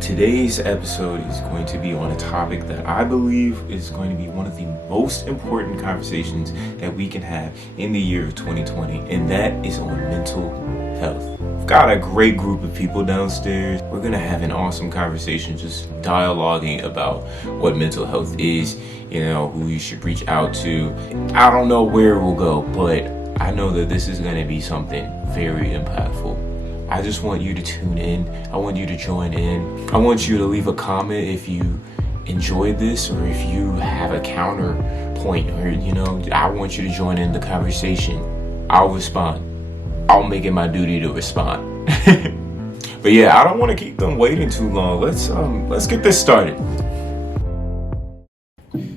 Today's episode is going to be on a topic that I believe is going to be one of the most important conversations that we can have in the year of 2020, and that is on mental health. I've got a great group of people downstairs. We're gonna have an awesome conversation, just dialoguing about what mental health is, who you should reach out to. I don't know where it will go, but I know that this is gonna be something very impactful. I just want you to tune in. I want you to join in. I want you to leave a comment if you enjoyed this or if you have a counterpoint or, I want you to join in the conversation. I'll respond. I'll make it my duty to respond. But yeah, I don't want to keep them waiting too long. Let's get this started.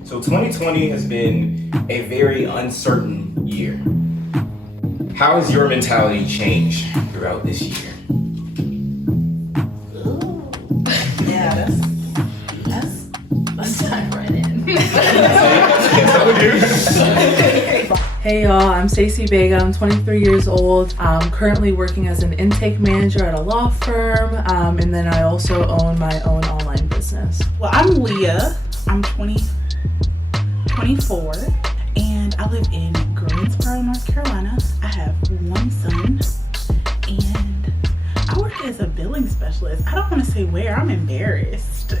So 2020 has been a very uncertain year. How has your mentality changed throughout this year? Ooh. Yeah, let's dive right in. Hey y'all, I'm Stacey. I'm 23 years old. I'm currently working as an intake manager at a law firm, and then I also own my own online business. Well, I'm Leya. I'm 24, and I live in Greensboro, North Carolina. I have one son, and I work as a billing specialist. I don't want to say where, I'm embarrassed.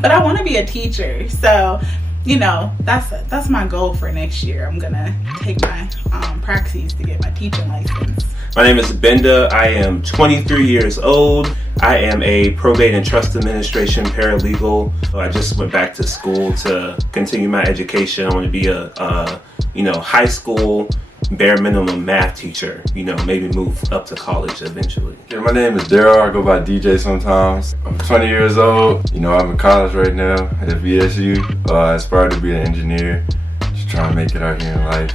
But I want to be a teacher, so that's my goal for next year. I'm gonna take my praxis to get my teaching license. My name is Benda. I am 23 years old. I am a probate and trust administration paralegal. I just went back to school to continue my education. I want to be a high school bare minimum math teacher, maybe move up to college eventually. Yeah, my name is Daryl. I go by DJay sometimes. I'm 20 years old. I'm in college right now at VSU. I aspire to be an engineer. Just trying to make it out here in life,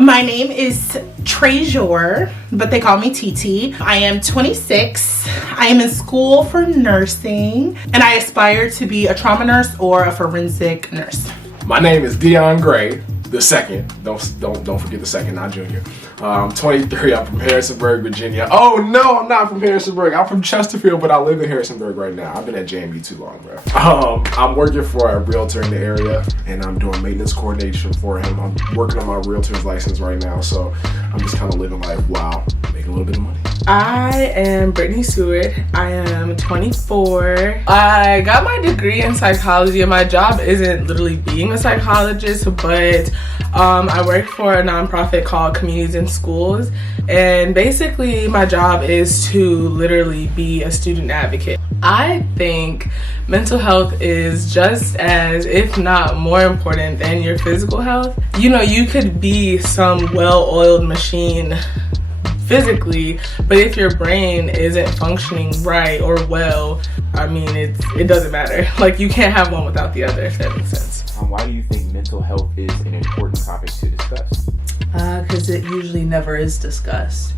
My name is Treasure, but they call me Teetee. I am 26. I am in school for nursing, and I aspire to be a trauma nurse or a forensic nurse. My name is Dion Gray, the second. Don't forget the second, not junior. I'm 23. I'm from Harrisonburg, Virginia. Oh no, I'm not from Harrisonburg. I'm from Chesterfield, but I live in Harrisonburg right now. I've been at JMU too long, bro. I'm working for a realtor in the area, and I'm doing maintenance coordination for him. I'm working on my realtor's license right now, so I'm just kind of living life while making a little bit of money. I am Brittany. I am 24. I got my degree in psychology, and my job isn't literally being a psychologist, but I work for a nonprofit called Communities in Schools, and basically my job is to literally be a student advocate. I think mental health is just as, if not more important than your physical health. You could be some well-oiled machine physically, but if your brain isn't functioning right or well, it doesn't matter. Like, you can't have one without the other, if that makes sense. Why do you think mental health is an important topic to discuss? Because it usually never is discussed.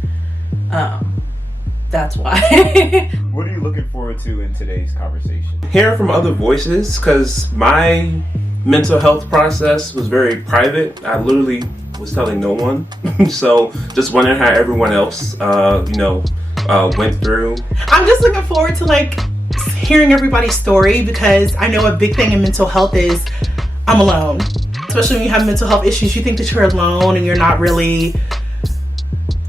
That's why. What are you looking forward to in today's conversation? Hearing from other voices, because my mental health process was very private. I literally was telling no one. So just wondering how everyone else, went through. I'm just looking forward to hearing everybody's story, because I know a big thing in mental health is I'm alone. Especially when you have mental health issues, you think that you're alone and you're not really,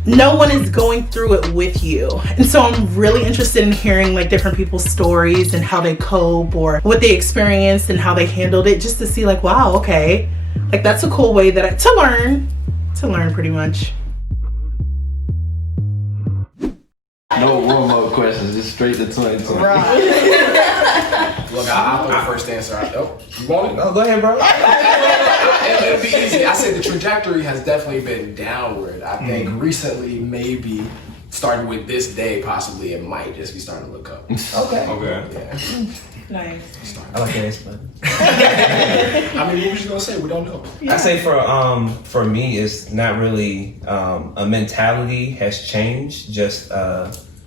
no one is going through it with you. And so I'm really interested in hearing different people's stories and how they cope or what they experienced and how they handled it, just to see wow, okay, that's a cool way to learn pretty much. No warm-up questions, just straight to 2020. Right. Look, I'll throw the first answer out. Oh, you want it? Oh, go ahead, bro. It'll be easy. I said the trajectory has definitely been downward. I think recently, maybe starting with this day, possibly it might just be starting to look up. Okay. Yeah. Nice. I like that answer. What was you gonna say? We don't know. I say for me, it's not really a mentality has changed, just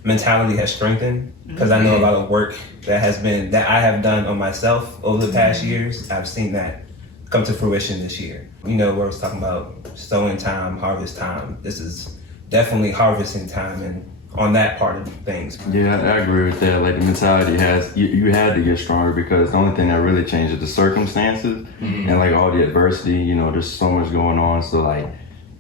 mentality has strengthened, because I know a lot of work that I have done on myself over the past years. I've seen that come to fruition this year. Where I was talking about sowing time, harvest time. This is definitely harvesting time, and on that part of things. Yeah, I agree with that. Like the mentality you had to get stronger because the only thing that really changed is the circumstances and like all the adversity. You know, there's so much going on. So like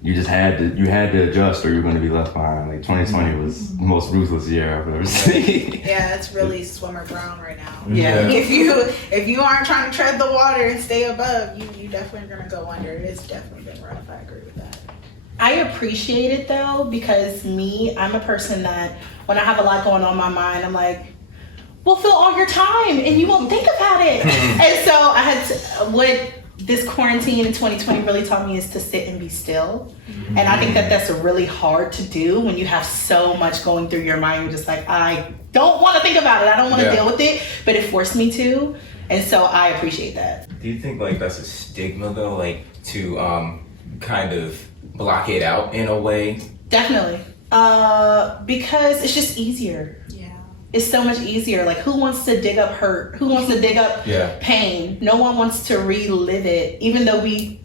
you had to adjust or you're going to be left behind. Like 2020 was the most ruthless year I've ever seen. Yeah, it's really swim or drown right now. Yeah. If you aren't trying to tread the water and stay above, you definitely are gonna go under. It's definitely been rough. I agree with that. I appreciate it though, because I'm a person that when I have a lot going on in my mind, I'm like, we'll fill all your time and you won't think about it. And so I had to, what this quarantine in 2020 really taught me is to sit and be still. And I think that that's really hard to do when you have so much going through your mind. You're just like, I don't want to think about it. I don't want to deal with it, but it forced me to. And so I appreciate that. Do you think like that's a stigma though, like to kind of block it out in a way? Definitely. Because it's just easier. It's so much easier. Like, who wants to dig up hurt? Who wants to dig up pain? No one wants to relive it, even though we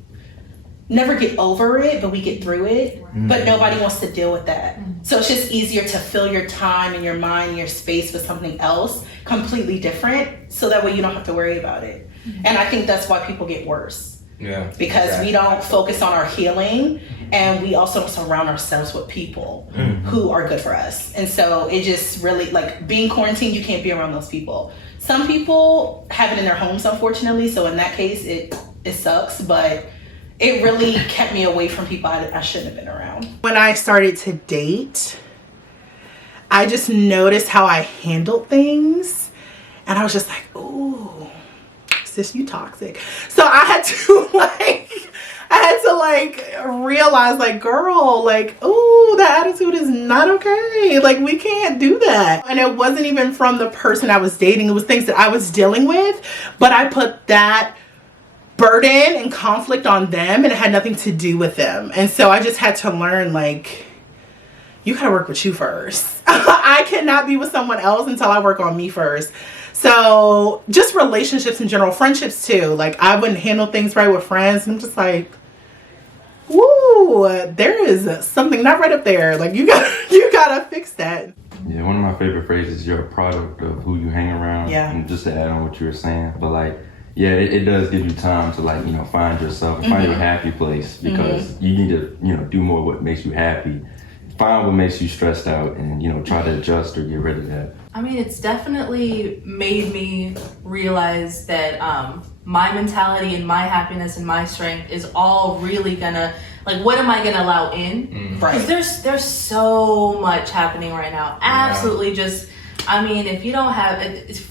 never get over it, but we get through it. But nobody wants to deal with that. So it's just easier to fill your time and your mind and your space with something else completely different, so that way you don't have to worry about it. And I think that's why people get worse. Yeah. Because we don't focus on our healing, and we also surround ourselves with people who are good for us. And so it just really, like, being quarantined, you can't be around those people. Some people have it in their homes, unfortunately, so in that case it sucks, but it really kept me away from people I shouldn't have been around. When I started to date, I just noticed how I handled things, and I was just like, ooh, sis, you toxic. So I had to realize, like, girl, like, ooh, that attitude is not okay. Like, we can't do that. And it wasn't even from the person I was dating. It was things that I was dealing with, but I put that burden and conflict on them, and it had nothing to do with them. And so I just had to learn, like, you gotta work with you first. I cannot be with someone else until I work on me first. So just relationships in general, friendships too. Like, I wouldn't handle things right with friends, and I'm just like, woo, there is something not right up there. Like, you gotta fix that. Yeah, one of my favorite phrases, you're a product of who you hang around. Yeah. And just to add on what you were saying, but like, yeah, it does give you time to, like, you know, find yourself, find your happy place, because you need to, you know, do more what makes you happy. Find what makes you stressed out and, you know, try to adjust or get rid of that. I mean, it's definitely made me realize that my mentality and my happiness and my strength is all really gonna, like, what am I gonna allow in? Because there's so much happening right now. Absolutely, just, I mean, if you don't have it's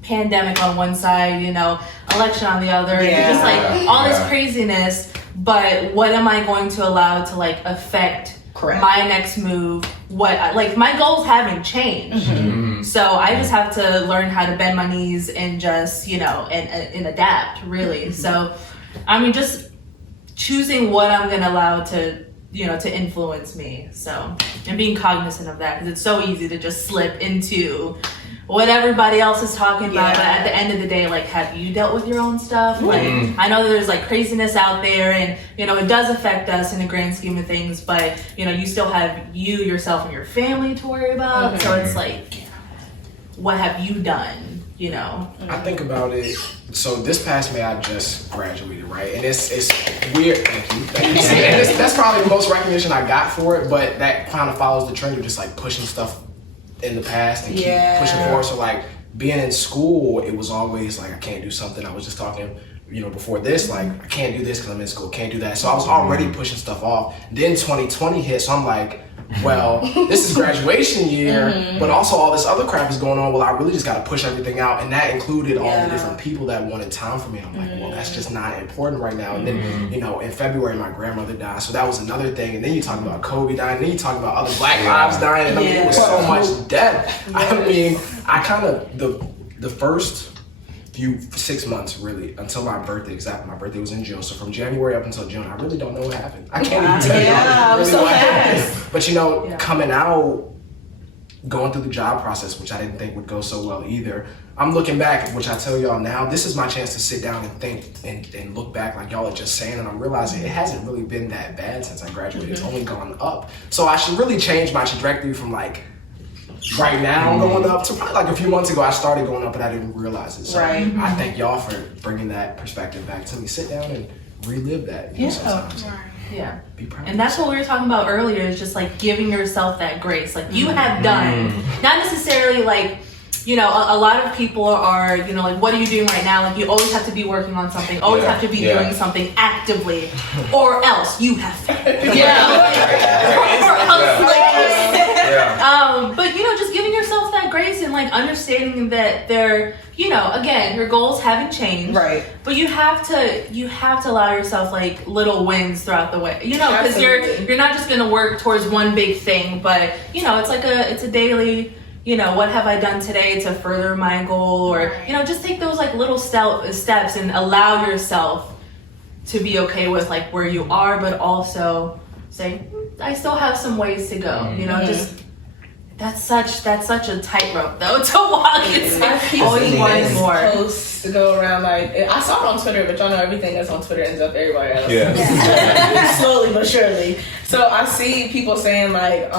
pandemic on one side, you know, election on the other, just like all this craziness. But what am I going to allow to, like, affect my next move? What, like, my goals haven't changed. So I just have to learn how to bend my knees and just, you know, and adapt, really. So, I mean, just choosing what I'm gonna allow to, you know, to influence me. So, and being cognizant of that, because it's so easy to just slip into what everybody else is talking about. But at the end of the day, like, have you dealt with your own stuff? Like, I know that there's, like, craziness out there, and, you know, it does affect us in the grand scheme of things, but, you know, you still have you, yourself, and your family to worry about. So it's like, what have you done, you know? I think about it. So this past May, I just graduated, right? And it's weird. Thank you. And that's probably the most recognition I got for it, but that kind of follows the trend of just, like, pushing stuff in the past and keep pushing forward. So, like, being in school, it was always like, I can't do something. I was just talking, you know, before this, like, I can't do this because I'm in school, can't do that. So I was already pushing stuff off. Then 2020 hit, so I'm like, well, this is graduation year, but also all this other crap is going on. Well, I really just got to push everything out, and that included all the different people that wanted time from me. I'm like, well, that's just not important right now. And then, you know, in February, my grandmother died, so that was another thing. And then you talk about Kobe dying, and then you talk about other Black lives dying, and I mean, it was so much death. I mean, I kind of the first few 6 months, really, until my birthday. Exactly, my birthday was in June, so from January up until June, I really don't know what happened. I can't even tell you really what happened. But, you know, coming out, going through the job process, which I didn't think would go so well either, I'm looking back, which I tell y'all now, this is my chance to sit down and think and look back like y'all are just saying, and I'm realizing it hasn't really been that bad since I graduated. It's only gone up. So I should really change my trajectory from, like, right now going up to probably like a few months ago. I started going up, but I didn't realize it. So Right. I thank y'all for bringing that perspective back to me. Sit down and relive that. You know, sometimes. Yeah. Be proud. And that's what we were talking about earlier, is just like giving yourself that grace. Like you have done, not necessarily like, you know, a lot of people are, you know, like, what are you doing right now? Like, you always have to be working on something, always have to be doing something actively, or else you have failed. But, you know, just giving yourself that grace and, like, understanding that they're, you know, again, your goals haven't changed. Right. But you have to allow yourself, like, little wins throughout the way. You know, because you're not just going to work towards one big thing, but, you know, it's a daily, you know, what have I done today to further my goal? Or, you know, just take those like little steps and allow yourself to be okay with like where you are, but also say, I still have some ways to go. You know, just that's such a tightrope though to walk. It's like always wanting more. Posts to go around like I saw it on Twitter, but y'all know everything that's on Twitter ends up everywhere else. Slowly but surely. So I see people saying like,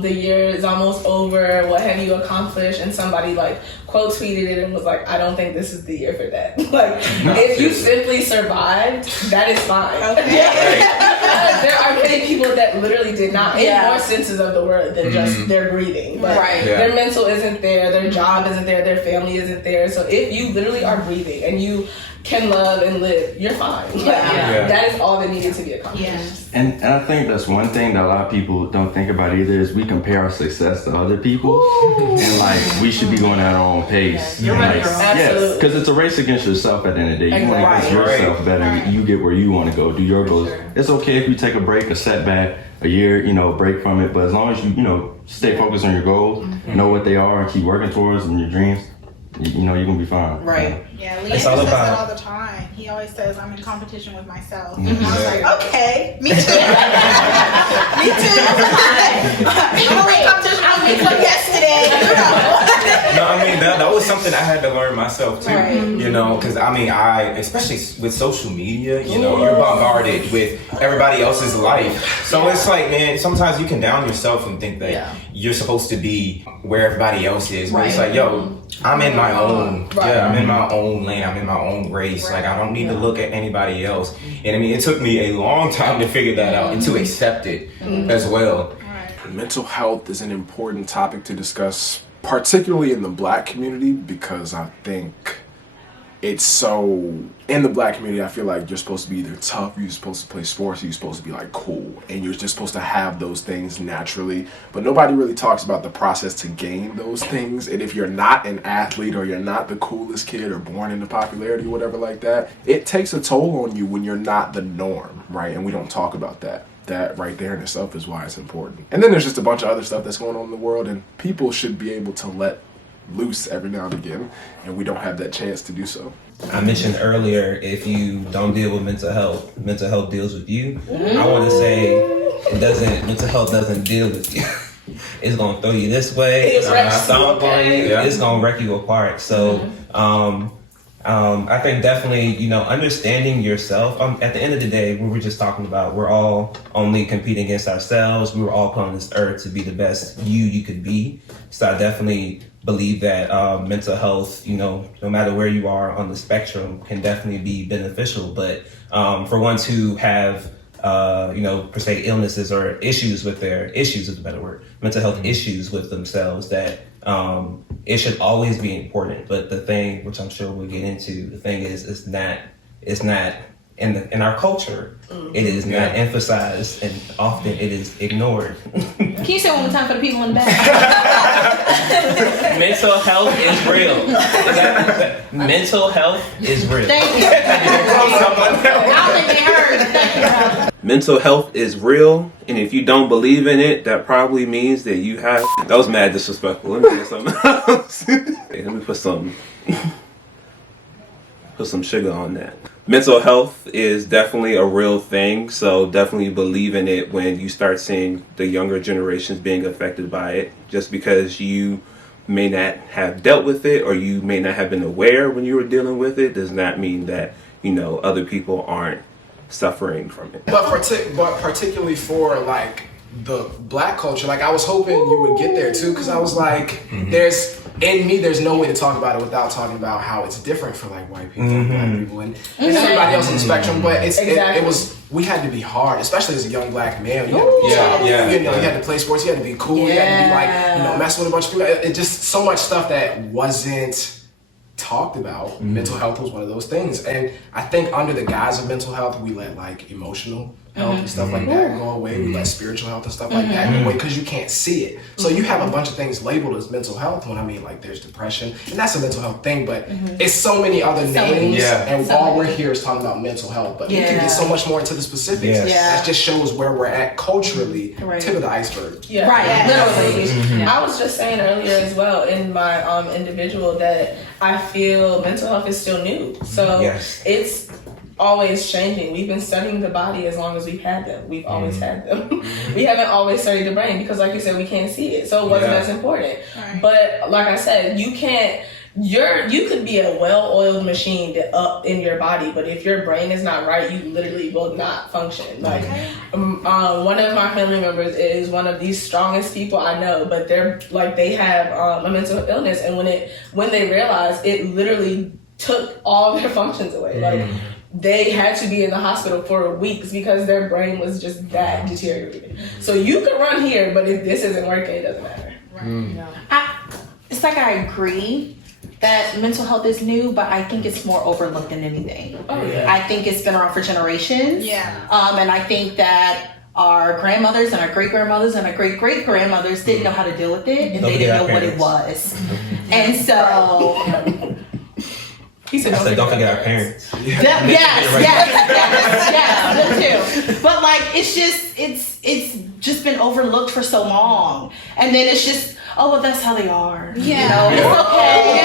the year is almost over. What have you accomplished? And somebody like quote tweeted it and was like, I don't think this is the year for that. Like, if you simply survived, that is fine. Okay. There are many people that literally did not, in more senses of the word than just their breathing. But their mental isn't there, their job isn't there, their family isn't there. So if you literally are breathing and you can love and live, you're fine. That is all that needed to be accomplished. And I think that's one thing that a lot of people don't think about either, is we compare our success to other people. And like, we should be going at our own pace. You're running your own. Absolutely. Because it's a race against yourself at the end of the day. You want to get yourself better. You get where you want to go, do your goals. It's okay if you take a break, a setback, a year, you know, break from it. But as long as you know, stay focused on your goals, know what they are, and keep working towards them, your dreams, you know, you're going to be fine. Right. Yeah, Leya says that all the time. He always says, I'm in competition with myself. And I was like, okay, me too. Me too. I'm only in competition with me from yesterday. No, I mean, that was something I had to learn myself too. You know, because I mean, especially with social media, you know, you're bombarded with everybody else's life. So it's like, man, sometimes you can down yourself and think that you're supposed to be where everybody else is. But it's like, yo, I'm in my own, I'm in my own lane, I'm in my own race. Like, I don't need to look at anybody else. And I mean, it took me a long time to figure that out and to accept it as well. Mental health is an important topic to discuss, particularly in the Black community, because I think it's so, in the Black community, I feel like you're supposed to be either tough, you're supposed to play sports, you're supposed to be like cool, and you're just supposed to have those things naturally, but nobody really talks about the process to gain those things. And if you're not an athlete, or you're not the coolest kid, or born into popularity or whatever like that, it takes a toll on you when you're not the norm, right? And we don't talk about that. That right there in itself is why it's important. And then there's just a bunch of other stuff that's going on in the world, and people should be able to let loose every now and again, and we don't have that chance to do so. I mentioned earlier, if you don't deal with mental health deals with you. I want to say mental health doesn't deal with you. It's gonna throw you this way, it's gonna wreck you apart. So I think definitely, you know, understanding yourself. At the end of the day, we were just talking about, we're all only competing against ourselves. We were all put on this earth to be the best you could be. So I definitely believe that mental health, you know, no matter where you are on the spectrum, can definitely be beneficial. But for ones who have, you know, per se illnesses or issues is a better word, mental health issues with themselves, that it should always be important. But the thing, which I'm sure we'll get into, the thing is, it's not in our culture, it is not emphasized, and often it is ignored. Can you say one more time for the people in the back? Mental health is real. Mental health is real. Thank you. I don't think they heard. Thank you, brother. Mental health is real, and if you don't believe in it, that probably means that you have... That was mad disrespectful. Let me say something else. Hey, let me put some sugar on that. Mental health is definitely a real thing, so definitely believe in it when you start seeing the younger generations being affected by it. Just because you may not have dealt with it, or you may not have been aware when you were dealing with it, does not mean that, you know, other people aren't suffering from it. But particularly for like the black culture. Like I was hoping you would get there too, because I was like, there's no way to talk about it without talking about how it's different for like white people, and black people, and everybody else on the spectrum. But we had to be hard, especially as a young black male. You had to be tough. You had to play sports. You had to be cool. You had to be like, messing with a bunch of people. It just so much stuff that wasn't talked about. Mental health was one of those things, and I think under the guise of mental health, we let like emotional health and stuff like that go away. We let spiritual health and stuff like that go away because you can't see it. So you have a bunch of things labeled as mental health when I mean like there's depression, and that's a mental health thing, but it's so many other names, and all we're here is talking about mental health, but we can get so much more into the specifics. That just shows where we're at culturally, tip of the iceberg. Literally. I was just saying earlier as well in my individual that I feel mental health is still new. So it's always changing. We've been studying the body as long as we've had them. We've always had them. We haven't always studied the brain because like you said, we can't see it. So it wasn't as important. Right. But like I said, you could be a well-oiled machine up in your body, but if your brain is not right, you literally will not function. Like one of my family members is one of the strongest people I know, but they have a mental illness, and when they realized, it literally took all their functions away. Like they had to be in the hospital for weeks because their brain was just that deteriorated. So you can run here, but if this isn't working, it doesn't matter. It's like I agree that mental health is new, but I think it's more overlooked than anything. I think it's been around for generations. And I think that our grandmothers and our great-grandmothers and our great-great-grandmothers didn't know how to deal with it, and they didn't know what it was. And so... He said, don't forget our parents. Yes, them too. But like, it's just been overlooked for so long. And then it's just, oh, well, that's how they are. You know, it's okay.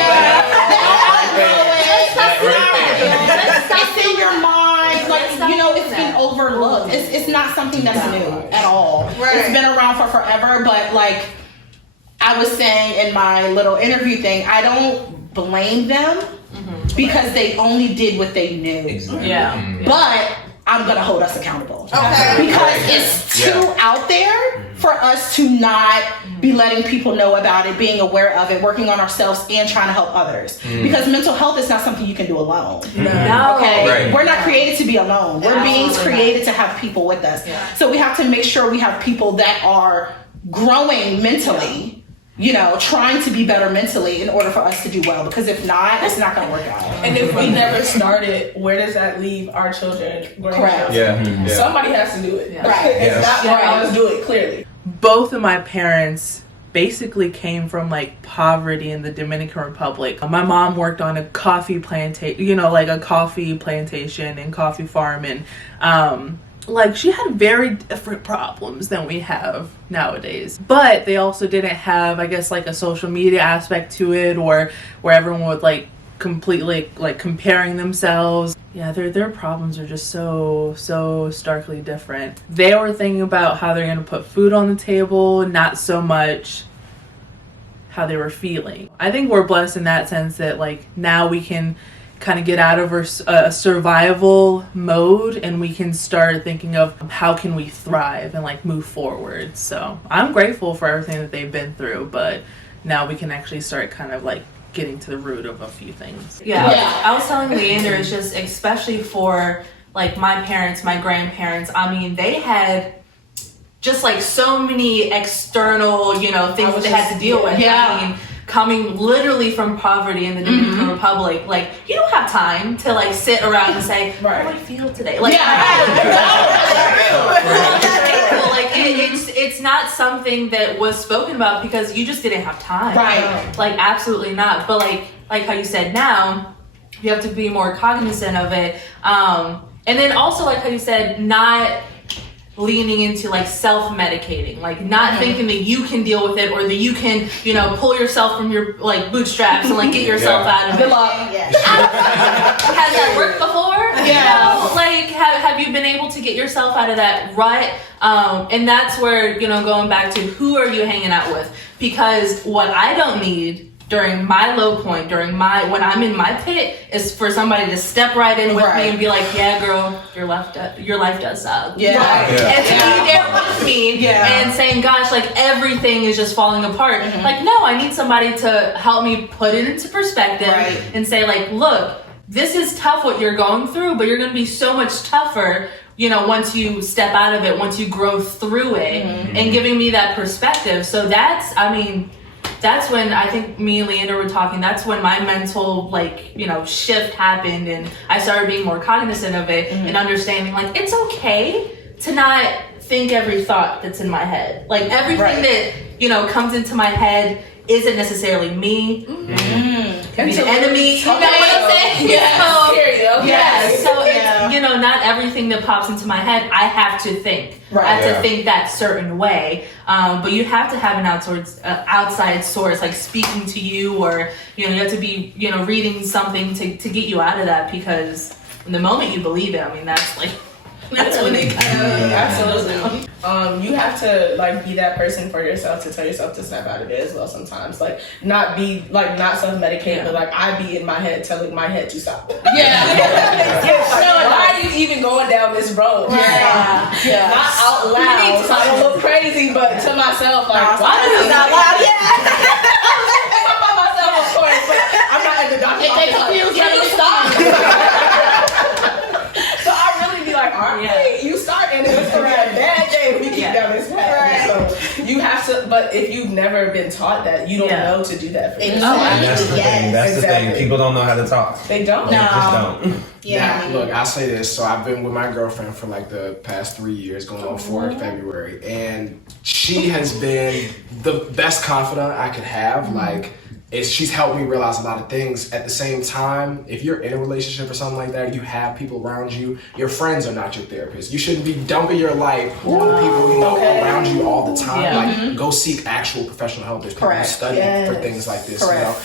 It's in your mind. Like, you know, it's been overlooked. It's not something that's new at all. It's been around for forever, but like I was saying in my little interview thing, I don't blame them. Because they only did what they knew. But I'm gonna hold us accountable. Because it's too out there for us to not be letting people know about it, being aware of it, working on ourselves and trying to help others. Because mental health is not something you can do alone. We're not created to be alone. We're beings created to have people with us. So we have to make sure we have people that are growing mentally, you know, trying to be better mentally in order for us to do well. Because if not, it's not going to work out. And if we never started, where does that leave our children? Correct. Somebody has to do it. It's not where I was doing it, clearly. Both of my parents basically came from like poverty in the Dominican Republic. My mom worked on a coffee plantation, and coffee farm, and like she had very different problems than we have nowadays. But they also didn't have, I guess, like a social media aspect to it, or where everyone would like completely like comparing themselves. Their problems are just so starkly different. They were thinking about how they're gonna put food on the table, not so much how they were feeling. I think we're blessed in that sense that like now we can kind of get out of a survival mode, and we can start thinking of how can we thrive and like move forward. So I'm grateful for everything that they've been through, but now we can actually start kind of like getting to the root of a few things. I was telling Leander, it's just especially for like my parents, my grandparents, I mean, they had just like so many external, things that they had to deal with. I mean, coming literally from poverty in the Dominican Republic, like you don't have time to like sit around and say, how do I feel today? Like, it's not something that was spoken about because you just didn't have time. Like absolutely not. But like how you said, now you have to be more cognizant of it. And then also like how you said, not leaning into like self-medicating, like not thinking that you can deal with it or that you can, pull yourself from your like bootstraps and like get yourself out of it. Good luck. Has that worked before? Like have you been able to get yourself out of that rut? And that's where, going back to who are you hanging out with? Because what I don't need during my low point, when I'm in my pit, is for somebody to step right in with me and be like, yeah, girl, your life does suck. Yeah. And to be there with me and saying, gosh, like everything is just falling apart. Like, no, I need somebody to help me put it into perspective and say, like, look, this is tough what you're going through, but you're going to be so much tougher, you know, once you step out of it, once you grow through it, and giving me that perspective. So that's when I think me and Leander were talking, that's when my mental, like, you know, shift happened, and I started being more cognizant of it and understanding, like, it's okay to not think every thought that's in my head. Like, everything that, you know, comes into my head isn't necessarily me. Could be the enemy. You know what I'm saying? So it's, you know, not everything that pops into my head I have to think. I have to think that certain way. But you have to have an outside source, like speaking to you, or, you know, you have to be, you know, reading something to get you out of that, because the moment you believe it, I mean, that's like, that's when it kind of absolutely. You have to like be that person for yourself to tell yourself to snap out of it as well. Sometimes, like, not self-medicate, but like I be in my head telling my head to stop. Like, why are you even going down this road? Not out loud, so I don't look crazy, but to myself, like, why is this out loud? I'm by myself, of course, but I'm not at the doctor's office. Like, stop. So I really be like, all right, you start, and it's gonna be a bad day if we keep down this path. So you have to, but if you've never been taught that, you don't know to do that for yourself. That's the thing. That's the thing. People don't know how to talk. They don't. They just don't. Yeah. Now, look, I'll say this. So I've been with my girlfriend for like the past 3 years, going on 4 in February, and she has been the best confidant I could have. Like, she's helped me realize a lot of things. At the same time, if you're in a relationship or something like that, you have people around you, your friends are not your therapist. You shouldn't be dumping your life on people, you know, around you all the time. Like, go seek actual professional help. There's people who study for things like this, you know.